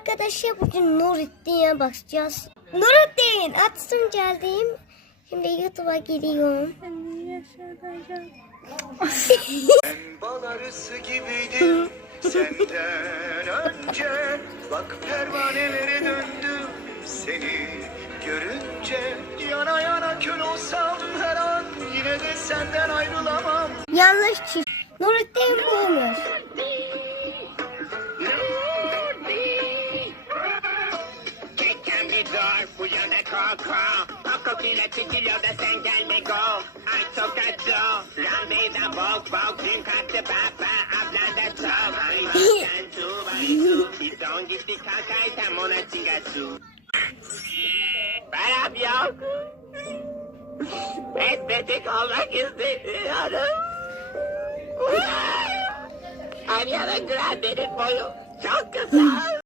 arkadaşı bugün Nurettin'e bakacağız. Nurettin açtım geldim. Şimdi YouTube'a giriyorum. Bal arısı gibiydim senden önce Bak pervanelere döndüm seni görünce Yana yana kül olsam her an yine de senden ayrılamam Yanlış çift. Nurettin bulmuş. Zor bu yana koko Koko kile çekiliyor da sen gelme go Ay çok acı Randevda bok bok Dün kalktı baba Ablan da çok Ay sen tu Ay tu Bir son gitti kakay Tam ona çingasu Param yok Estetik olmak istemiyorum Ariana Grande'nin boyu çok kısa